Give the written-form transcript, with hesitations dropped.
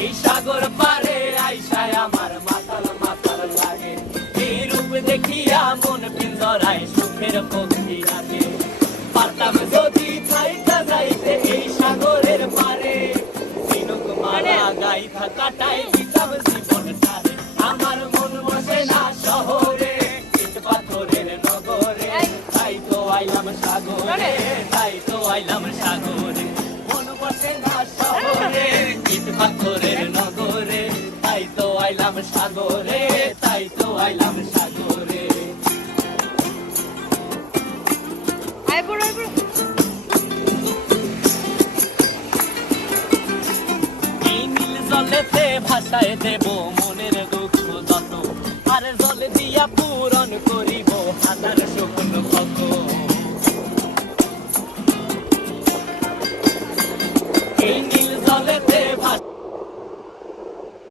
এই সাগর পারে আইসায় আমার মাতাল মাতাল লাগে, এই রূপ দেখিয়া মন পিঞ্জরায় সুখের পক্ষী লাগে। পারতাম যদি থাইকা যাইতে এই সাগরের পারে, দিনক মালা গাইথা কাটাই দিতাম জীবনটারে। আমার মন বসে না শহরে, ইট পাথরের নগরে, তাই তো আইলাম সাগরে, তাই তো আইলাম সাগরে। মন বসে না শহরে, ইট পাথরের নগরে, তাই তো আইলাম সাগরে, তাই তো আইলাম সাগরে। এই নীল জলেতে ভাসায় দেব মনের দুঃখ যত, আর জলে দিয়া পূরণ করিব হাজার স্বপ্ন কত। এই নীল জলেতে